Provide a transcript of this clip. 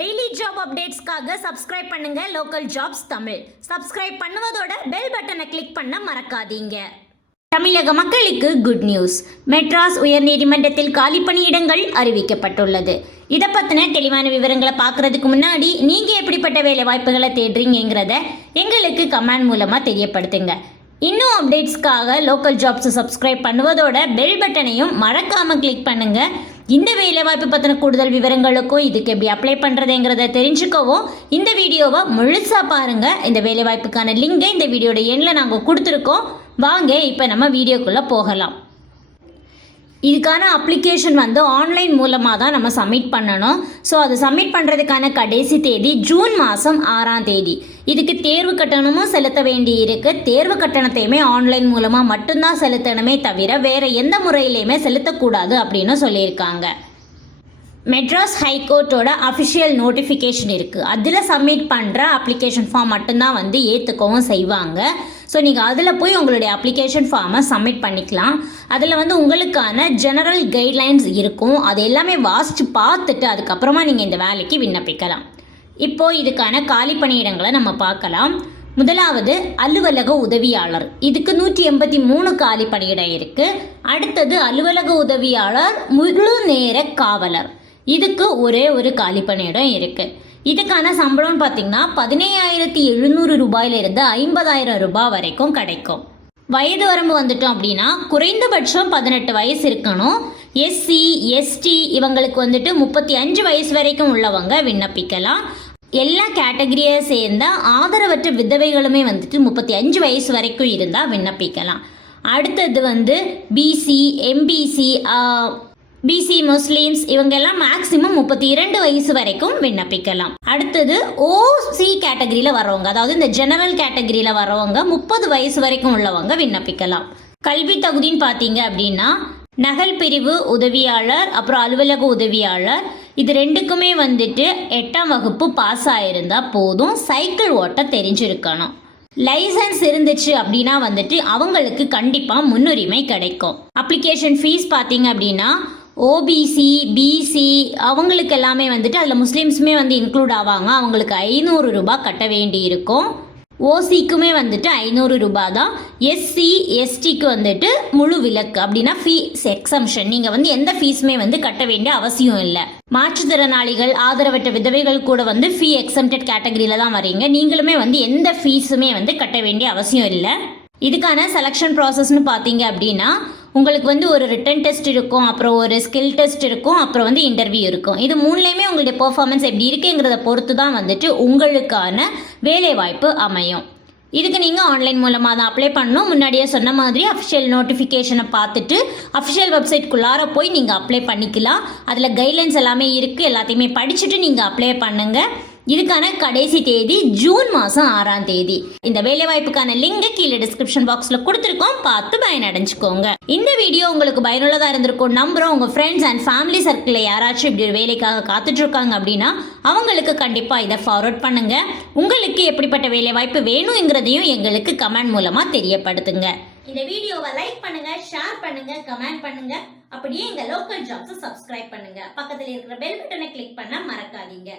Daily job அப்டேட்ஸ்க்காக subscribe பண்ணுங்க. Local jobs Tamil. Subscribe பண்ணுவதோட பெல் பட்டனை கிளிக் பண்ண மறக்காதீங்க. தமிழக மக்களுக்கு குட் நியூஸ் மெட்ராஸ் உயர்நீதிமன்றத்தில் காலி பணியிடங்கள் அறிவிக்கப்பட்டுள்ளது. இதை பற்றின தெளிவான விவரங்களை பார்க்கறதுக்கு முன்னாடி நீங்கள் எப்படிப்பட்ட வேலை வாய்ப்புகளை தேடுறீங்கிறத எங்களுக்கு கமெண்ட் மூலமாக தெரியப்படுத்துங்க. இன்னும் அப்டேட்ஸ்க்காக லோக்கல் ஜாப்ஸை சப்ஸ்கிரைப் பண்ணுவதோட பெல் பட்டனையும் மறக்காமல் கிளிக் பண்ணுங்கள் இந்த வேலை வாய்ப்பு பற்றின கூடுதல் விவரங்களுக்கும் இதுக்கு எப்படி அப்ளை பண்ணுறதுங்கிறத தெரிஞ்சுக்கவும். இந்த வீடியோவை முழுசாக பாருங்கள் இந்த வேலை வாய்ப்புக்கான லிங்கை இந்த வீடியோட எண்ணில் நாங்கள் கொடுத்துருக்கோம். வாங்க இப்போ நம்ம வீடியோக்குள்ளே போகலாம். இதுக்கான அப்ளிகேஷன் வந்து ஆன்லைன் மூலமாக தான் நம்ம சப்மிட் பண்ணணும். ஸோ அது சப்மிட் பண்ணுறதுக்கான கடைசி தேதி ஜூன் மாதம் ஆறாம் தேதி. இதுக்கு தேர்வு கட்டணமும் செலுத்த வேண்டி இருக்கு தேர்வு கட்டணத்தையுமே ஆன்லைன் மூலமாக மட்டும்தான் செலுத்தணுமே தவிர வேறு எந்த முறையிலையுமே செலுத்தக்கூடாது அப்படின்னு சொல்லியிருக்காங்க. மெட்ராஸ் ஹைகோர்ட்டோட அஃபிஷியல் நோட்டிஃபிகேஷன் இருக்குது அதில் சப்மிட் பண்ணுற அப்ளிகேஷன் ஃபார்ம் மட்டும்தான் வந்து ஏற்றுக்கவும் செய்வாங்க. ஸோ நீங்கள் அதில் போய் உங்களுடைய அப்ளிகேஷன் ஃபார்மை சப்மிட் பண்ணிக்கலாம். அதில் வந்து உங்களுக்கான ஜெனரல் கைட்லைன்ஸ் இருக்கும். அது எல்லாமே வாசித்து பார்த்துட்டு அதுக்கப்புறமா நீங்கள் இந்த வேலைக்கு விண்ணப்பிக்கலாம். இப்போது இதுக்கான காலி பணியிடங்களை நம்ம பார்க்கலாம். முதலாவது அலுவலக உதவியாளர். இதுக்கு நூற்றி எண்பத்தி மூணு காலி பணியிடம் இருக்குது அடுத்தது அலுவலக உதவியாளர் முழு நேர காவலர். இதுக்கு ஒரே ஒரு காலி பணியிடம் இருக்குது இதுக்கான சம்பளம்னு பார்த்தீங்கன்னா பதினேழாயிரத்தி எழுநூறு ரூபாயிலிருந்து ஐம்பதாயிரம் ரூபாய் வரைக்கும் கிடைக்கும். வயது வரம்பு வந்துட்டோம் அப்படின்னா குறைந்தபட்சம் பதினெட்டு வயசு இருக்கணும். எஸ்சி எஸ்டி இவங்களுக்கு வந்துட்டு முப்பத்தி அஞ்சு வயசு வரைக்கும் உள்ளவங்க விண்ணப்பிக்கலாம். எல்லா கேட்டகரியை சேர்ந்த ஆதரவற்ற விதவைகளுமே வந்துட்டு முப்பத்தி அஞ்சு வயசு வரைக்கும் இருந்தால் விண்ணப்பிக்கலாம். அடுத்தது வந்து பிசி எம்பிசி பிசி முஸ்லீம்ஸ் இவங்க எல்லாம் மேக்சிமம் முப்பத்தி இரண்டு வயசு வரைக்கும் விண்ணப்பிக்கலாம். அடுத்தது ஓசி கேட்டகரியில் வரவங்க அதாவது இந்த ஜெனரல் கேட்டகரியில் வரவங்க முப்பது வயசு வரைக்கும் உள்ளவங்க விண்ணப்பிக்கலாம். கல்வி தகுதின்னு பார்த்தீங்க அப்படின்னா நகல் பிரிவு உதவியாளர் அப்புறம் அலுவலக உதவியாளர் இது ரெண்டுக்குமே வந்துட்டு எட்டாம் வகுப்பு பாஸ் ஆயிருந்தா போதும் சைக்கிள் ஓட்ட தெரிஞ்சிருக்கணும். லைசன்ஸ் இருந்துச்சு அப்படின்னா வந்துட்டு அவங்களுக்கு கண்டிப்பாக முன்னுரிமை கிடைக்கும். அப்ளிகேஷன் ஃபீஸ் பார்த்தீங்க அப்படின்னா ஓபிசி பிசி அவங்களுக்கு எல்லாமே வந்துட்டு அதில் முஸ்லீம்ஸுமே வந்து இன்க்ளூட் ஆவாங்க. அவங்களுக்கு ஐநூறு ரூபாய் கட்ட வேண்டி இருக்கும் ஓசிக்குமே வந்துட்டு ஐநூறு ரூபாய் தான். எஸ்சி எஸ்டிக்கு வந்துட்டு முழு விலக்கு. அப்படின்னா ஃபீஸ் எக்ஸம்ஷன் நீங்கள் வந்து எந்த ஃபீஸுமே வந்து கட்ட வேண்டிய அவசியம் இல்லை. மாற்றுத்திறனாளிகள் ஆதரவற்ற விதவைகள் கூட வந்து ஃபீ எக்ஸம்டட் கேட்டகரியில் தான் வரீங்க நீங்களுமே வந்து எந்த ஃபீஸுமே வந்து கட்ட வேண்டிய அவசியம் இல்லை. இதுக்கான செலெக்ஷன் ப்ராசஸ்னு பார்த்தீங்க அப்படின்னா உங்களுக்கு வந்து ஒரு ரிட்டன் டெஸ்ட் இருக்கும் அப்புறம் ஒரு ஸ்கில் டெஸ்ட் இருக்கும் அப்புறம் வந்து இன்டர்வியூ இருக்கும். இது மூணுலேயுமே உங்களுடைய பெர்ஃபார்மன்ஸ் எப்படி இருக்குங்கிறத பொறுத்து தான் வந்துட்டு உங்களுக்கான வேலை வாய்ப்பு அமையும். இதுக்கு நீங்கள் ஆன்லைன் மூலமாக தான் அப்ளை பண்ணணும். முன்னாடியே சொன்ன மாதிரி அஃபிஷியல் நோட்டிஃபிகேஷனை பார்த்துட்டு அஃபிஷியல் வெப்சைட்குள்ளார போய் நீங்கள் அப்ளை பண்ணிக்கலாம். அதில் கைட்லைன்ஸ் எல்லாமே இருக்குது எல்லாத்தையுமே படிச்சுட்டு நீங்கள் அப்ளை பண்ணுங்கள் இதுக்கான கடைசி தேதி ஜூன் மாதம் ஆறாம் தேதி. இந்த வேலைவாய்ப்புக்கான லிங்க் கீழே டிஸ்கிரிப்ஷன் பாக்ஸில் கொடுத்துருக்கோம். பார்த்து பயனடைஞ்சுக்கோங்க. இந்த வீடியோ உங்களுக்கு பயனுள்ளதாக இருந்திருக்கும் நம்புகிறோம் உங்கள் ஃப்ரெண்ட்ஸ் அண்ட் ஃபேமிலி சர்க்கிளில் யாராச்சும் இப்படி ஒரு வேலைக்காக காத்துட்ருக்காங்க அப்படின்னா அவங்களுக்கு கண்டிப்பாக இதை ஃபார்வர்ட் பண்ணுங்கள் உங்களுக்கு எப்படிப்பட்ட வேலைவாய்ப்பு வேணுங்கிறதையும் எங்களுக்கு கமெண்ட் மூலமாக தெரியப்படுத்துங்க. இந்த வீடியோவை லைக் பண்ணுங்க ஷேர் பண்ணுங்க கமெண்ட் பண்ணுங்க. அப்படியே எங்க லோக்கல் ஜாப்ஸை சப்ஸ்கிரைப் பண்ணுங்க. பக்கத்தில் இருக்கிற பெல் பட்டனை கிளிக் பண்ண மறக்காதீங்க.